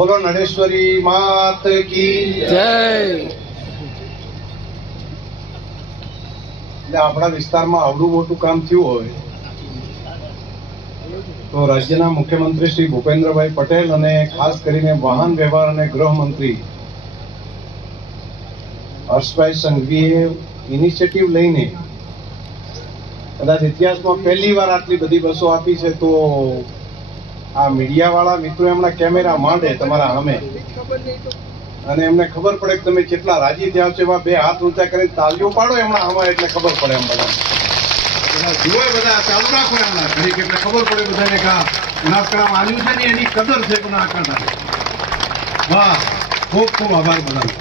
બોલો નરેશ્વરી માત કી જય. એટલે આપણા વિસ્તારમાં આવડું મોટું કામ થયું હોય તો રાજ્યના મુખ્યમંત્રી શ્રી ભૂપેન્દ્રભાઈ પટેલ અને ખાસ કરીને વાહન વ્યવહાર અને ગૃહમંત્રી હર્ષભાઈ સંઘવીએ ઇનિશિયેટિવ લઈને કદાચ ઇતિહાસમાં પહેલી વાર આટલી બધી બસો આપી છે. તો આ મીડિયા વાળા મિત્રો એમના કેમેરા માંડે તમારા સામે અને એમને ખબર પડે કે તમે કેટલા રાજી થયા છો. એવા બે હાથ ઊંચા કરીને તાલીઓ પાડો એમના આમાં, એટલે ખબર પડે એમ બધા જુઓ બધા ચાલુ રાખો એમના ઘડીક, એટલે ખબર પડે બધાને કે આ બનાસકાંઠામાં આવ્યું છે ને એની કદર છે બનાસકાંઠા. વાહ, ખૂબ ખૂબ આભાર બધાનો.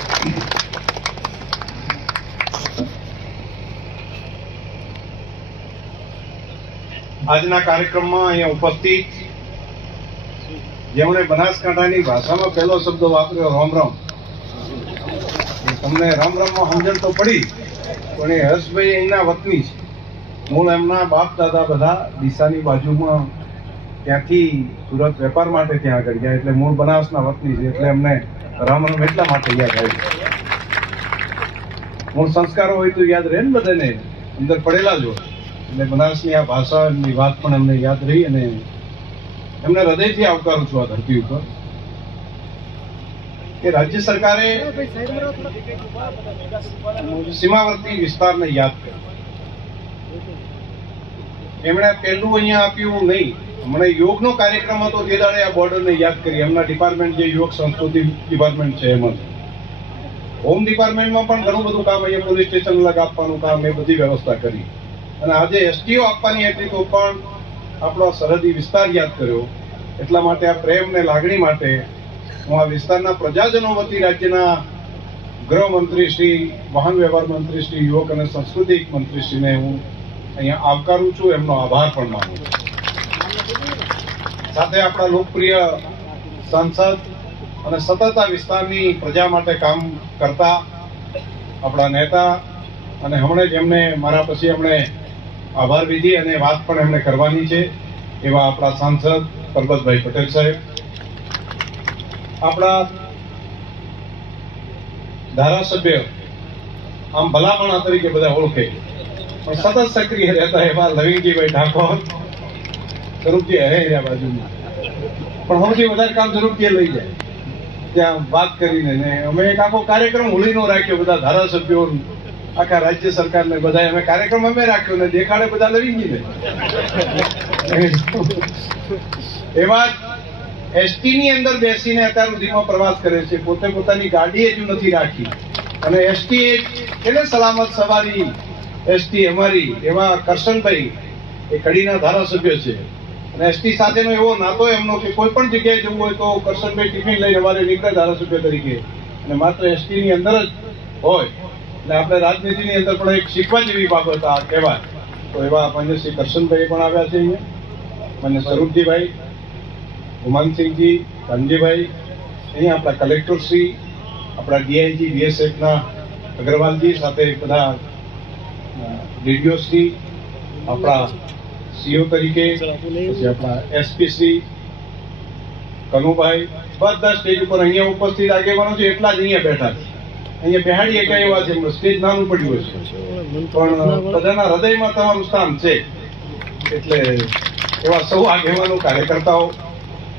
આજના કાર્યક્રમમાં અહીંયા ઉપસ્થિત જેમણે બનાસકાંઠાની ભાષામાં પહેલો શબ્દ વાપર્યો રામ રામ, તમને રામ રામમાં સમજણ તો પડી, પણ એ હર્ષભાઈ અહીંના વતની છે. મૂળ એમના બાપ દાદા બધા ડીસાની બાજુમાં ત્યાંથી સુરત વેપાર માટે ત્યાં આગળ ગયા, એટલે મૂળ બનાસના વતની છે. એટલે એમને રામ રામ એટલા માટે યાદ આવ્યું. મૂળ સંસ્કારો હોય તો યાદ રહે ને બધાને, અંદર પડેલા જ હોય. એટલે બનાસની આ ભાષાની વાત પણ એમને યાદ રહી અને એમને હૃદયથી આવકારું છું આ ધરતી ઉપર કે રાજ્ય સરકારે સીમાવર્તી વિસ્તારને યાદ કર્યો. એમણે પહેલું અહીંયા આપ્યું નહીં, હમણાં યોગનો કાર્યક્રમ હતો તે દાડે આ બોર્ડરને યાદ કરી. એમના ડિપાર્ટમેન્ટ જે યુવક સંસ્કૃતિ ડિપાર્ટમેન્ટ છે એમાં હોમ ડિપાર્ટમેન્ટમાં પણ ઘણું બધું કામ, અહીંયા પોલીસ સ્ટેશન અલગ આપવાનું કામ, એ બધી વ્યવસ્થા કરી. અને આજે એસટીઓ આપવાની હતી તો પણ આપણો સરહદી વિસ્તાર યાદ કર્યો. એટલા માટે આ પ્રેમ ને લાગણી માટે હું આ વિસ્તારના પ્રજાજનો વતી રાજ્યના ગૃહમંત્રી શ્રી, વાહન વ્યવહાર મંત્રી શ્રી, યુવક અને સાંસ્કૃતિક મંત્રી શ્રીને હું અહીંયા આવકારું છું, એમનો આભાર પણ માનું છું. સાથે આપણા લોકપ્રિય સાંસદ અને સતત આ વિસ્તારની પ્રજા માટે કામ કરતા આપણા નેતા અને હમણાં જ એમને મારા પછી એમણે આભાર વિધિ અને વાત પણ એમણે કરવાની છે એવા આપણા સાંસદ પરબતભાઈ પટેલ સાહેબ, આપણા ધારાસભ્ય આમ ભલામણા તરીકે બધા ઓળખે પણ સતત સક્રિય રહેતા એવા લવિંગજીભાઈ ઠાકોર, સ્વરૂપજી હે બાજુમાં, પણ સૌથી વધારે કામ સ્વરૂપજી લઈ જાય ત્યાં વાત કરીને. ને અમે એક આખો કાર્યક્રમ હોળીનો રાખ્યો, બધા ધારાસભ્યો આખા રાજ્ય સરકારને બધા અમે કાર્યક્રમ અમે રાખ્યો ને દેખાડે બધા લવિંગજીને. એવા એસટી ની અંદર બેસીને અત્યાર સુધીમાં પ્રવાસ કરે છે, પોતે પોતાની ગાડી હજુ નથી રાખી અને એસટી એટલે સલામત સવારી એસટી અમારી. એવા કરશનભાઈ એ કડીના ધારાસભ્ય છે અને એસટી સાથેનો એવો નાતો એમનો કે કોઈ પણ જગ્યાએ જવું હોય તો કરશનભાઈ ટિફિન લઈને અમારે નીકળે ધારાસભ્ય તરીકે અને માત્ર એસટી ની અંદર જ હોય. એટલે આપણે રાજનીતિની અંદર પણ એક શીખવા જેવી બાબત આ કહેવાય. તો એવા માન્ય શ્રી કરશનભાઈ પણ આવ્યા છે અહીંયા, માન્ય સ્વરૂપજીભાઈ, ઉમંગસિંહજી, ધનજીભાઈ, અહીંયા આપણા કલેક્ટર શ્રી, આપણા ડીઆઈજી બીએસએફના અગ્રવાલજી, સાથે બધા ડીડીઓ શ્રી, આપણા સીઓ તરીકે, પછી આપણા એસપી શ્રી કનુભાઈ, બધા સ્ટેજ ઉપર અહીંયા ઉપસ્થિત આગેવાનો છે. એટલા જ અહીંયા બેઠા છે. અહીંયા બેહાડીએ કઈ એવા છે, સ્ટેજ નાનું પડ્યું છે પણ બધાના હૃદયમાં તમારું સ્થાન છે. એટલે એવા સૌ આગેવાનો, કાર્યકર્તાઓ,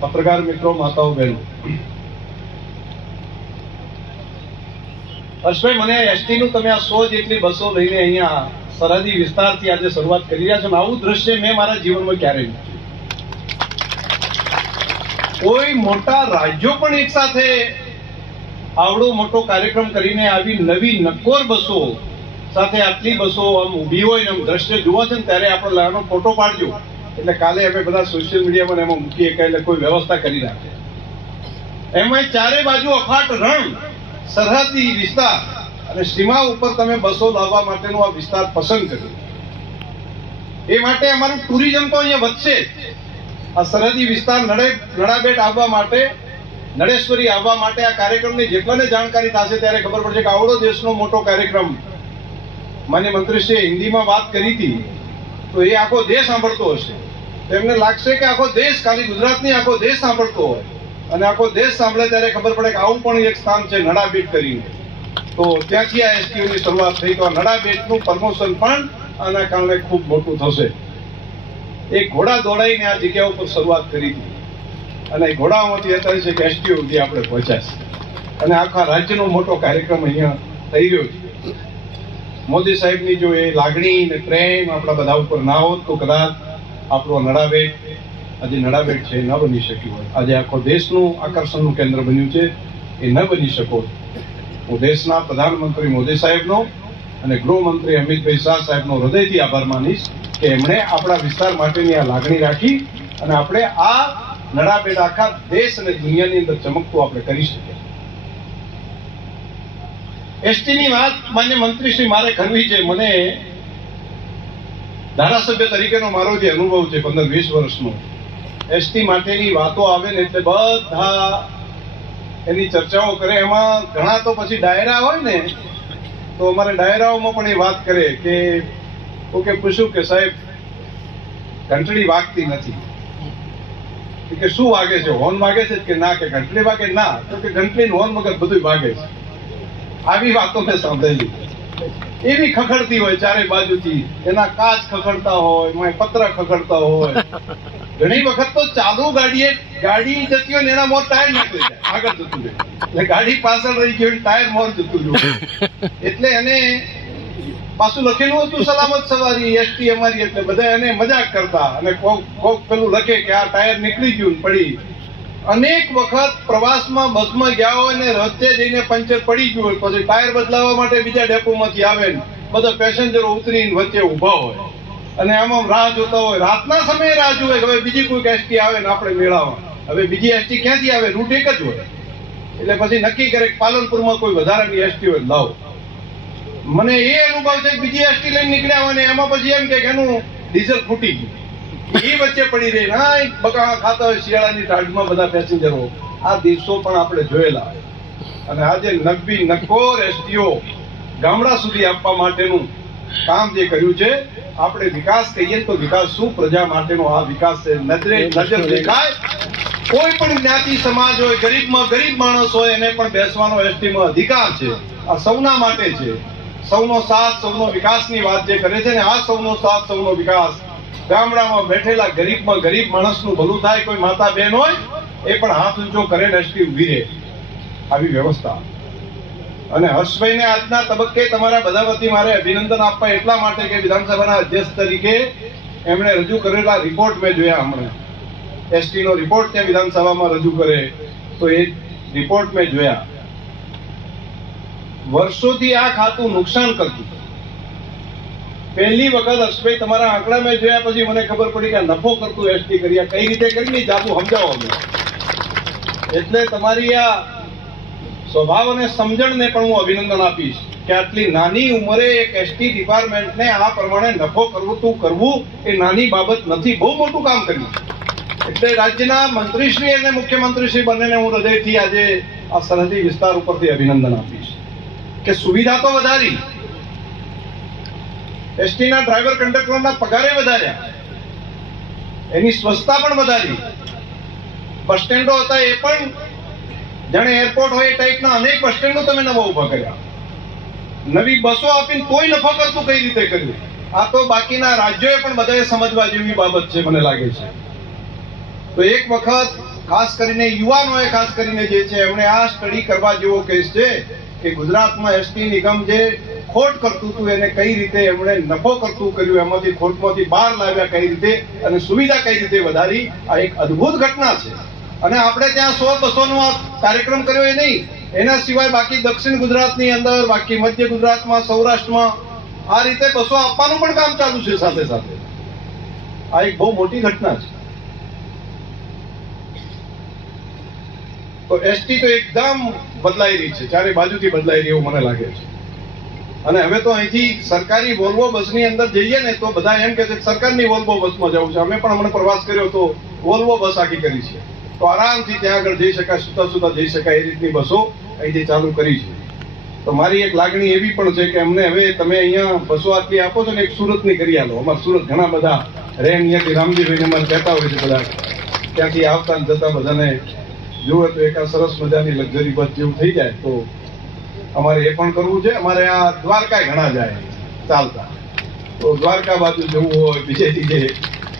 પત્રકાર મિત્રો, માતાઓ, બહેનો, હર્ષભાઈ મને એસટી નું તમે આ 100 જેટલી બસો લઈને અહીંયા સરહદી વિસ્તારથી આજે શરૂઆત કરી રહ્યા છો. આવું દ્રશ્ય મેં મારા જીવનમાં ક્યારેય નથી. કોઈ મોટા રાજ્યો પણ એક સાથે આવડો મોટો કાર્યક્રમ કરીને આવી નવી નક્કોર બસો સાથે આટલી બસો આમ ઊભી હોય ને આમ દ્રશ્ય જોવા છે ને ત્યારે આપણે લાવવાનો ફોટો પાડજો, એટલે કાલે અમે બધા સોશિયલ મીડિયામાં એમાં મૂકીએ એટલે કોઈ વ્યવસ્થા કરી રાખે. એમાં ચારે બાજુ અફાટ રણ, સરહદી વિસ્તાર અને સીમા ઉપર તમે બસો લાવવા માટેનો આ વિસ્તાર પસંદ કર્યો. એ માટે અમારું ટુરિઝમ તો અહીંયા વધશે. આ સરહદી વિસ્તાર નડાબેટ આવવા માટે, નળેશ્વરી આવવા માટે આ કાર્યક્રમની જેટલાને જાણકારી થશે ત્યારે ખબર પડશે કે આવડો દેશનો મોટો કાર્યક્રમ. માન્ય મંત્રીશ્રીએ હિન્દીમાં વાત કરી હતી તો એ આખો દેશ સાંભળતો હશે. એમને લાગશે કે આખો દેશ, ખાલી ગુજરાત નહીં આખો દેશ સાંભળતો હોય. અને આખો દેશ સાંભળે ત્યારે ખબર પડે કે આવું પણ એક સ્થાન છે નડાબેટ કરીને. તો ત્યાંથી આ એસટીયુની શરૂઆત થઈ. તો આ નડાબેટનું પ્રમોશન પણ આના કારણે ખૂબ મોટું થશે. એક ઘોડા દોડાઈને આ જગ્યા ઉપર શરૂઆત કરી હતી અને ઘોડામાંથી અત્યારે છે કે એસટીયુ સુધી આપણે પહોંચ્યા છે અને આખા રાજ્યનો મોટો કાર્યક્રમ અહીંયા થઈ રહ્યો છે. મોદી સાહેબની જો એ લાગણી ને પ્રેમ આપણા બધા ઉપર ના હોત તો કદાચ આપણો નડાબેટ આજે નડાબેટ છે ન બની શક્યું હોય. આજે આખો દેશનું આકર્ષણનું કેન્દ્ર બન્યું છે, એ ન બની શકો. હું દેશના પ્રધાનમંત્રી મોદી સાહેબનો અને ગૃહમંત્રી અમિતભાઈ શાહ સાહેબનો હૃદયથી આભાર માનીશ કે એમણે આપણા વિસ્તાર માટેની આ લાગણી રાખી અને આપણે આ નડાબેટ આખા દેશ અને દુનિયાની અંદર ચમકતું આપણે કરી શકીએ. એસટીની વાત માન્ય મંત્રીશ્રી મારે કરવી છે. મને ધારાસભ્ય તરીકેનો મારો જે અનુભવ છે 15-20 વર્ષનો, એસટી માટેની વાતો આવે ને એટલે બધા એની ચર્ચાઓ કરે. એમાં ઘણા તો પછી ડાયરા હોય ને તો અમારે ડાયરાઓમાં પણ એ વાત કરે કે ઓકે પૂછ્યું કે સાહેબ ઘંટડી વાગતી નથી કે શું વાગે છે, હોર્ન વાગે છે કે ના, કે ઘંટડી વાગે ના, તો કે ઘંટડી હોર્ન વગર બધું વાગે છે. આવી વાતો મેં સાંભળેલી. એવી ખખડતી હોય ચારે બાજુથી, એના કાચ ખખડતા હોય, પત્ર ખખડતા હોય. ઘણી વખત તો ચાલુ ગાડી જતી હોય ને એના મોર ટાયર નીકળી જાય, આગળ જતું રહે, એટલે ગાડી પાછળ રહી ગઈ ટાયર મોર જતું રહ્યું. એટલે એને પાછું લખેલું હતું સલામત સવારી એસટી અમારી, એટલે બધા એને મજાક કરતા અને કોક પેલું લખે કે આ ટાયર નીકળી ગયું પડી. અનેક વખત પ્રવાસમાં બસમાં ગયા હોય ને રસ્તે જઈને પંચર પડી ગયું હોય, પછી ટાયર બદલાવવા માટે બીજા ડેપોમાંથી આવે ને બધા પેસેન્જરો ઉતરીને વચ્ચે ઉભા હોય અને આમાં રાહ જોતા હોય. રાતના સમયે રાહ જોવે હવે બીજી કોઈ એસટી આવે ને આપણે મેળવવા. હવે બીજી એસટી ક્યાંથી આવે? રૂટ એક જ હોય. એટલે પછી નક્કી કરે કે પાલનપુરમાં કોઈ વધારાની એસટી હોય લાવો. મને એ અનુભવ છે કે બીજી એસટી લઈને નીકળ્યા હોય ને એમાં પછી એમ કે એનું ડીઝલ ફૂટી ગયું, એ વચ્ચે પડી રહી ના બકા ખાતા હોય શિયાળાની ટાઢમાં બધા પેસેન્જરો. આ દિવસો પણ આપણે જોયેલા. અને આજે નકોર એસટીઓ ગામડા સુધી આપવા માટેનું કામ જે કર્યું છે, આપણે વિકાસ કહીએ તો વિકાસ શું, પ્રજા માટેનો આ વિકાસ છે. નજર દેખાય કોઈ પણ જ્ઞાતિ સમાજ હોય, ગરીબમાં ગરીબ માણસ હોય, એને પણ બેસવાનો એસટીમાં અધિકાર છે. આ સૌના માટે છે. સૌનો સાથ સૌનો વિકાસની વાત જે કરે છે ને, આ સૌનો સાથ સૌનો વિકાસ. ગામડામાં બેઠેલા ગરીબમાં ગરીબ માણસનું ભલું થાય. કોઈ માતા બહેન હોય એ પણ હાથ ઊંચો કરે ને એસટી ઉભી રહે, આવી વ્યવસ્થા. અને હર્ષભાઈને આજના તબક્કે તમારા બધા વતી મારે અભિનંદન આપવા એટલા માટે કે વિધાનસભાના અધ્યક્ષ તરીકે એમણે રજૂ કરેલા રિપોર્ટ મેં જોયા. હમણાં એસટી નો રિપોર્ટ ત્યાં વિધાનસભામાં રજૂ કરે તો એ રિપોર્ટ મેં જોયા. વર્ષોથી આ ખાતું નુકસાન કરતું. પહેલી વખત હર્ષભાઈ તમારા આંકડા મેં જોયા પછી મને ખબર પડી કે નફો કરતું એસટી કર્યા. કઈ રીતે કરી જાબુ સમજાવો અમને. એટલે તમારી આ સ્વભાવ અને સમજણને પણ હું અભિનંદન આપીશ કે આટલી નાની ઉંમરે એક એસટી ડિપાર્ટમેન્ટને આ પ્રમાણે નફો કરવું એ નાની બાબત નથી, બહુ મોટું કામ કર્યું. એટલે રાજ્યના મંત્રીશ્રી અને મુખ્યમંત્રીશ્રી બંનેને હું હૃદયથી આજે આ સરહદી વિસ્તાર ઉપરથી અભિનંદન આપીશ કે સુવિધા તો વધારી, એસટીના ડ્રાઈવર કંડક્ટરના પગારે વધાર્યા, એની સ્વચ્છતા પણ વધારી, બસ સ્ટેન્ડો હતા એ પણ જાણે એરપોર્ટ હોય એ ટાઈપના અનેક બસ સ્ટેન્ડો તમે નવા ઉભા કર્યા. નવી બસો આપીને તોય નફો કરતું કઈ રીતે કર્યું? આ તો બાકીના રાજ્યોએ પણ બધાએ સમજવા જેવી બાબત છે મને લાગે છે. તો એક વખત ખાસ કરીને યુવાનોએ ખાસ કરીને જે છે એમણે આ સ્ટડી કરવા જેવો કેસ છે કે ગુજરાતમાં એસટી નિગમ જે ખોટ કરતું હતું એને કઈ રીતે એમણે નફો કરતું કર્યું, એમાંથી ખોટમાંથી બહાર લાવ્યા કઈ રીતે અને સુવિધા કઈ રીતે વધારી. આ એક અદ્ભુત ઘટના છે. અને આપણે ત્યાં 100-200 નો કાર્યક્રમ કર્યો એ નહીં, એના સિવાય બાકી દક્ષિણ ગુજરાતની અંદર, બાકી મધ્ય ગુજરાતમાં, સૌરાષ્ટ્રમાં આ રીતે બસો આપવાનું પણ કામ ચાલુ છે સાથે સાથે. આ એક બહુ મોટી ઘટના છે. તો એસટી તો એકદમ બદલાઈ રહી છે, ચારે બાજુથી બદલાઈ રહી એવું મને લાગે છે. અને હવે તો અહીંથી સરકારી વોલ્વો બસની અંદર જઈએ ને તો બધા એમ કે છે કે સરકારની વોલ્વો બસમાં જવું છે. અમે પણ હમણાં પ્રવાસ કર્યો તો વોલ્વો બસ આખી કરી છે, તો આરામથી ત્યાં આગળ જઈ શકાય, સુતા જઈ શકાય એ રીતની બસો અહીંથી ચાલુ કરી છે. તો મારી એક લાગણી એવી પણ છે કે અમને હવે તમે અહીંયા બસો આટલી આપો છો ને એક સુરતની કરી આલો. અમારે સુરત ઘણા બધા રહે, અહીંયાથી રામજીભાઈને અમારે કહેતા હોય છે બધા, ત્યાંથી આવતા જતા બધાને જુઓ તો એક આ સરસ મજાની લક્ઝરી બસ જેવું થઈ જાય તો અમારે એ પણ કરવું છે. અમારે આ દ્વારકા ઘણા જાય ચાલતા, તો દ્વારકા બાજુ જવું હોય બીજે ત્રીજે,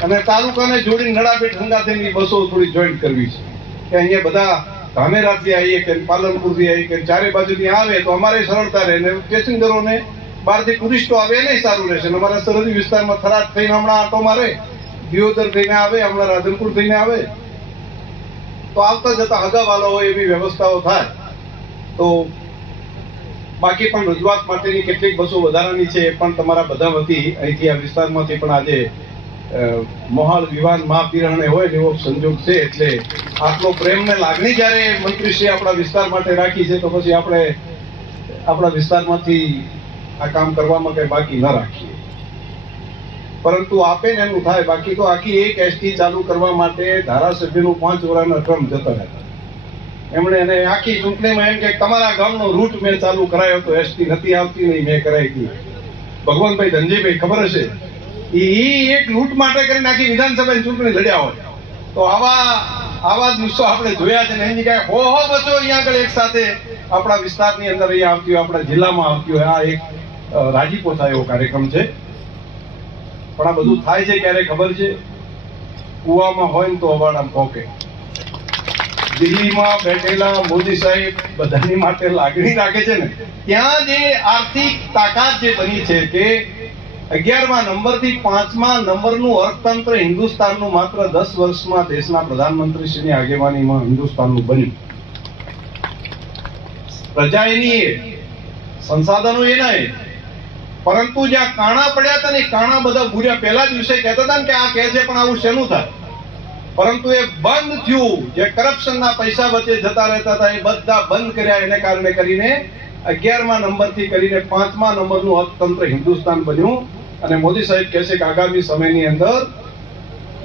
અને તાલુકાને જોડીને નડાબેટ હંગાથેની બસો થોડી જોઈન્ટ કરવી છે કે અહીંયા બધા ધામેરાથી આવીએ કે પાલનપુરથી આવીએ કે ચારે બાજુથી આવે તો અમારે સરળતા રહે ને પેસેન્જરોને બહારથી ટુરિસ્ટો આવે એને સારું રહેશે. અમારા સરહદી વિસ્તારમાં થરાદ થઈને હમણાં આટો મારે, દિયોદર થઈને આવે, હમણાં રાધનપુર થઈને આવે, તો આવતા જતા હગાવાલા હોય એવી વ્યવસ્થાઓ થાય. તો બાકી પણ રજૂઆત માટેની કેટલીક બસો વધારાની છે એ પણ તમારા બધા વતી અહીંથી આ વિસ્તારમાંથી પણ આજે મોહાળ વિવાન મહાપિરહણે હોય એવો સંજોગ છે, એટલે આટલો પ્રેમ ને લાગણી જયારે મંત્રીશ્રી આપણા વિસ્તાર માટે રાખી છે તો પછી આપણે આપણા વિસ્તારમાંથી આ કામ કરવામાં કઈ બાકી ન રાખીએ. પરંતુ આપે ને એનું થાય. બાકી તો આખી એક એસટી ચાલુ કરવા માટે ધારાસભ્યનું 5 વર્ષના ટર્મ જતા રહેતા. એમણે એને આખી ચૂંટણીમાં એમ કે તમારા ગામનો રૂટ મેં ચાલુ કરાયો તો એસટી નથી આવતી, નહીં મેં કરાવી હતી. ભગવાનભાઈ ધનજીભાઈ ખબર હશે, એ એક લૂંટ માટે કરીને આખી વિધાનસભાની ચૂંટણી લડ્યા હોય. તો આવા દિવસો આપણે જોયા છે ને. એની કાંઈ હો બચો અહીંયા આગળ એક સાથે આપણા વિસ્તારની અંદર અહીંયા આવતી હોય, આપણા જિલ્લામાં આવતી હોય, આ એક રાજીપો થાય એવો કાર્યક્રમ છે. પણ આ બધું થાય છે ક્યારે ખબર છે? કુવામાં હોય ને તો અવાડામાં પોકે. દિલ્હીમાં બેઠેલા મોદી સાહેબ બધાની માટે લાગણી રાખે છે ને, ત્યાં જે આર્થિક તાકાત જે બની છે કે 11મા નંબરથી 5મા નંબરનું અર્થતંત્ર હિન્દુસ્તાનનું માત્ર 10 વર્ષમાં દેશના પ્રધાનમંત્રીશ્રીની આગેવાનીમાં હિન્દુસ્તાનનું બન્યું. પ્રજા એની સંસાધનો એના પરંતુ જ્યાં કાણા પડ્યા હતા ને કાણા બધા ભૂર્યા. પહેલા દિવસે કહેતા હતા ને કે આ કહે છે પણ આવું શેનું થાય, પરંતુ એ બંધ થયું. જે કરપ્શનના પૈસા વચ્ચે જતા રહેતા હતા એ બધા બંધ કર્યા. એને કારણે કરીને 11મા નંબરથી કરીને 5મા નંબરનું અર્થતંત્ર હિન્દુસ્તાન બન્યું. અને મોદી સાહેબ કહે છે કે આગામી સમયની અંદર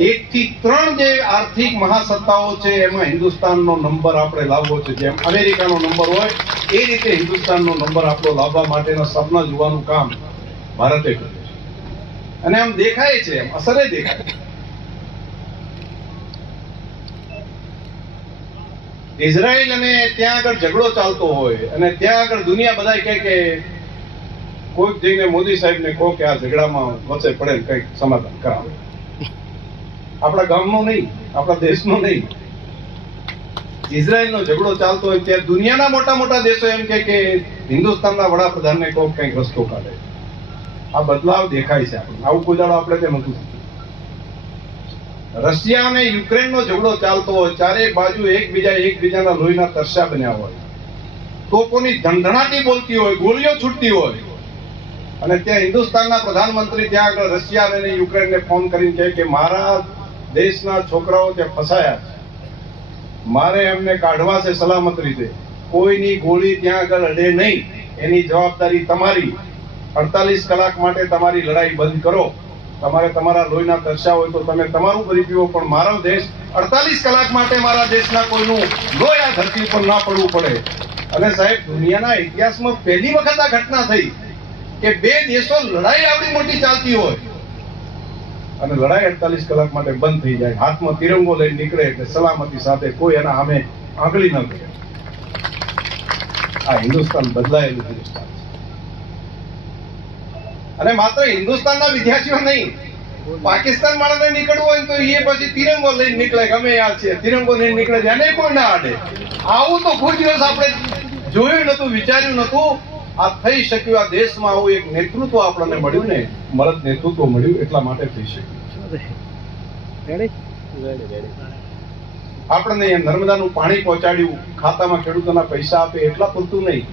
1 થી 3 જે આર્થિક મહાસત્તાઓ છે એમાં હિન્દુસ્તાનનો નંબર આપણે લાવવો છે. જેમ અમેરિકાનો નંબર હોય એ રીતે હિન્દુસ્તાનનો નંબર આપણો લાવવા માટેના સપના જોવાનું કામ ભારતે કર્યું છે. અને આમ દેખાય છે, એમ અસરે દેખાય છે. ઇઝરાયલ અને ત્યાં આગળ ઝઘડો ચાલતો હોય અને ત્યાં આગળ દુનિયા બધા કહે કે કોઈક જઈને મોદી સાહેબને કહો કે આ ઝઘડામાં વચ્ચે પડે કંઈક સમાધાન કરાવે. આપણા ગામનો નહીં, આપણા દેશનો નહીં, ઇઝરાયલનો ઝઘડો ચાલતો હોય ત્યાં દુનિયાના મોટા મોટા દેશો એમ કે હિન્દુસ્તાનના વડાપ્રધાનને કહો કંઈક રસ્તો કાઢે. આ બદલાવ દેખાય છે આપણને. આવું કોઈ દાડો આપણે ત્યાં નતું. રશિયા અને યુક્રેનનો ઝઘડો ચાલતો હોય, ચારે બાજુ એકબીજાના લોહીના તરસ્યા બન્યા હોય, તોપોની ધણધણાટી બોલતી હોય, ગોળીઓ છૂટતી હોય, અને ત્યાં હિન્દુસ્તાનના પ્રધાનમંત્રી ત્યાં આગળ રશિયા અને યુક્રેનને ફોન કરીને કહે કે મારા દેશના છોકરાઓ ત્યાં ફસાયા છે, મારે એમને કાઢવા છે સલામત રીતે. કોઈની ગોળી ત્યાં આગળ અડે નહીં, એની જવાબદારી તમારી. 48 કલાક માટે તમારી લડાઈ બંધ કરો. તમારે તમારા લોહીના તરસ્યા હોય તો તમે તમારું ભરી પીવો, પણ મારો દેશ 48 કલાક માટે મારા દેશના કોઈનું લોહી આ ધરતી પર ના પડવું પડે. અને સાહેબ, દુનિયાના ઇતિહાસમાં પહેલી વખત આ ઘટના થઈ કે 2 દેશો લડાઈ આવડી મોટી ચાલતી હોય અને લડાઈ 48 કલાક માટે બંધ થઈ જાય. હાથમાં તિરંગો લઈને નીકળે એટલે સલામતી સાથે કોઈ એના સામે આંગળી ન કરે. આ હિન્દુસ્તાન બદલાયેલું હિન્દુસ્તાન છે. અને માત્ર હિન્દુસ્તાનના વિદ્યાર્થીઓ નહીં, પાકિસ્તાન વાળાને નીકળવું હોય તો એ પછી તિરંગો લઈને નીકળે. ગમે યાદ છે, તિરંગો લઈને નીકળે છે, એને કોઈ ના આડે. આવું તો કોઈ દિવસ આપણે જોયું નતું, વિચાર્યું નતું. આ થઈ શક્યું. આ દેશમાં આવું એક નેતૃત્વ આપણને મળ્યું ને, મરદ નેતૃત્વ મળ્યું એટલા માટે થઈ શક્યું. આપણને નર્મદાનું પાણી પહોંચાડ્યું, ખાતામાં ખેડૂતોના પૈસા આપે એટલા પૂરતું નહીં,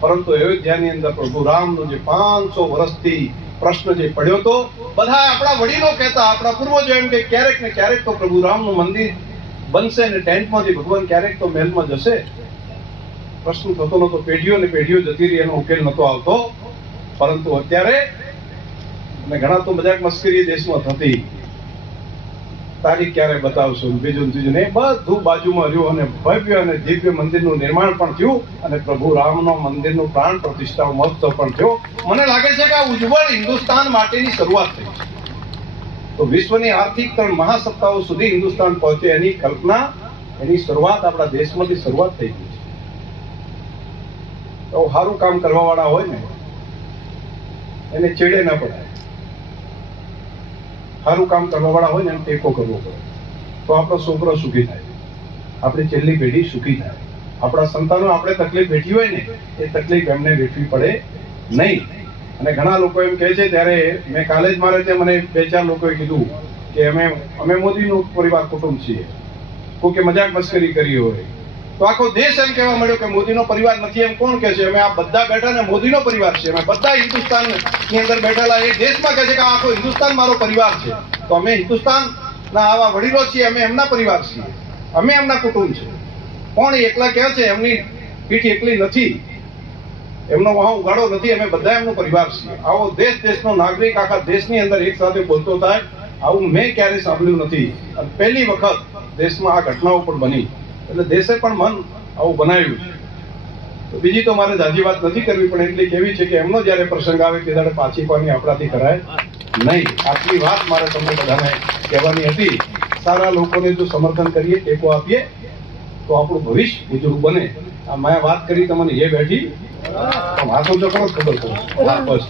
પરંતુ અયોધ્યાની અંદર પ્રભુ રામનો જે 500 વર્ષથી પ્રશ્ન જે પડ્યો હતો, બધા આપણા વડીલો કહેતા, આપણા પૂર્વજો એમ કે ક્યારેક ને ક્યારેક તો પ્રભુ રામનું મંદિર બનશે ને ટેન્ટમાંથી ભગવાન ક્યારેક તો મહેલમાં જશે. પ્રશ્ન થતો નતો, પેઢીઓ ને પેઢીઓ જતી રહી, એનો ઉકેલ નતો આવતો. પરંતુ અત્યારે ઘણા તો મજાક મસ્કરી દેશમાં થતી, તારીખ ક્યારે બતાવશો, બીજું ત્રીજું ને બધું બાજુમાં રહ્યું. અને ભવ્ય અને દિવ્ય મંદિરનું નિર્માણ પણ થયું અને પ્રભુ રામનો મંદિરનું પ્રાણ પ્રતિષ્ઠા મહોત્સવ પણ થયો. મને લાગે છે કે આ ઉજ્જવળ હિન્દુસ્તાન માટેની શરૂઆત થઈ છે. તો વિશ્વની આર્થિક 3 મહાસત્તાઓ સુધી હિન્દુસ્તાન પહોંચે એની કલ્પના એની શરૂઆત આપણા દેશમાંથી શરૂઆત થઈ ગઈ છે. તો સારું કામ કરવા વાળા હોય ને એને ચેડે ના પડાય. સારું કામ કરવા વાળા હોય ને એને ટેકો કરવો પડે, તો આપણો છોકરો સુખી થાય, આપણી છેલ્લી પેઢી સુખી થાય. આપણા સંતાનો આપણે તકલીફ વેઠી હોય ને એ તકલીફ એમને વેઠવી પડે નહીં. અને ઘણા લોકો એમ કહે છે, ત્યારે મેં કાલે જ મારે ત્યાં મને 2-4 લોકોએ કીધું કે અમે મોદીનું પરિવાર કુટુંબ છીએ. કોકે મજાક મસ્કરી કરી હોય તો આખો દેશ એમ કહેવા મળ્યો કે મોદીનો પરિવાર નથી. એમ કોણ કહે છે? અમે આ બધા બેઠા ને મોદીનો પરિવાર છે. અમે બધા હિન્દુસ્તાનની અંદર બેઠેલા એ દેશમાં કહે છે કે આખો હિન્દુસ્તાન મારો પરિવાર છે. તો અમે હિન્દુસ્તાનના આવા વડીલો છીએ, અમે એમના પરિવાર છીએ, અમે એમના કુટુંબ છે. કોણ એકલા કહે છે? એમની પીઠ એકલી નથી, એમનો વહાં ઉગાડો નથી, અમે બધા એમનો પરિવાર છીએ. આવો દેશનો નાગરિક આખા દેશની અંદર એક સાથે બોલતો થાય, આવું મેં ક્યારેય સાંભળ્યું નથી. અને પહેલી વખત દેશમાં આ ઘટનાઓ પણ બની, એટલે દેશે પણ મન આવું બનાવ્યું છે. તો બીજી તો મારે જાજી વાત નથી કરવી, પણ એટલી કેવી છે કે એમનો જયારે પ્રસંગ આવે તે દાડે પાછી પાની આપણાથી કરાય નહીં. આટલી વાત મારે તમને બધાને કહેવાની હતી. સારા લોકોને જો સમર્થન કરીએ, ટેકો આપીએ, તો આપણું ભવિષ્ય ઉજળું બને. આ મેં વાત કરી તમને એ બેઠી વાતો જો કરો ખબર પડે. બસ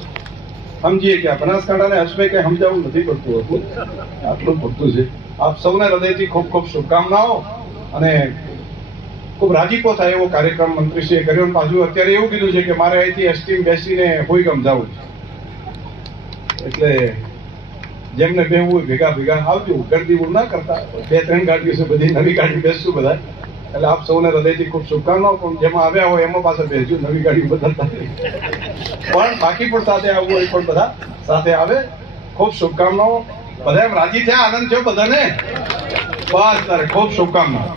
સમજીએ કે આ બનાસકાંઠાને હસવે કે સમજાવવું નથી પડતું હતું, આટલું પડતું છે. આપ સૌને હૃદયથી ખૂબ ખૂબ શુભકામનાઓ. અને ખૂબ રાજીપો થાય એવો કાર્યક્રમ મંત્રીશ્રીએ કર્યો. પાછું અત્યારે એવું કીધું છે કે મારે અહીંથી એસટી બેસીને હોઈગામ જવું છે, એટલે જેમને બેહવું હોય ભેગા આવજો. ગરદી ના કરતા, 2-3 ગાડીઓ છે, બધી નવી ગાડી બેસશું બધા. એટલે આપ સૌને હૃદયથી ખૂબ શુભકામનાઓ. પણ જેમાં આવ્યા હોય એમાં પાસે બેસજો, નવી ગાડી બદલતા પણ બાકી પણ સાથે આવવું હોય પણ બધા સાથે આવે. ખૂબ શુભકામનાઓ. બધા એમ રાજી થયા? આનંદ થયો બધાને? બસ તારે ખૂબ શુભકામનાઓ.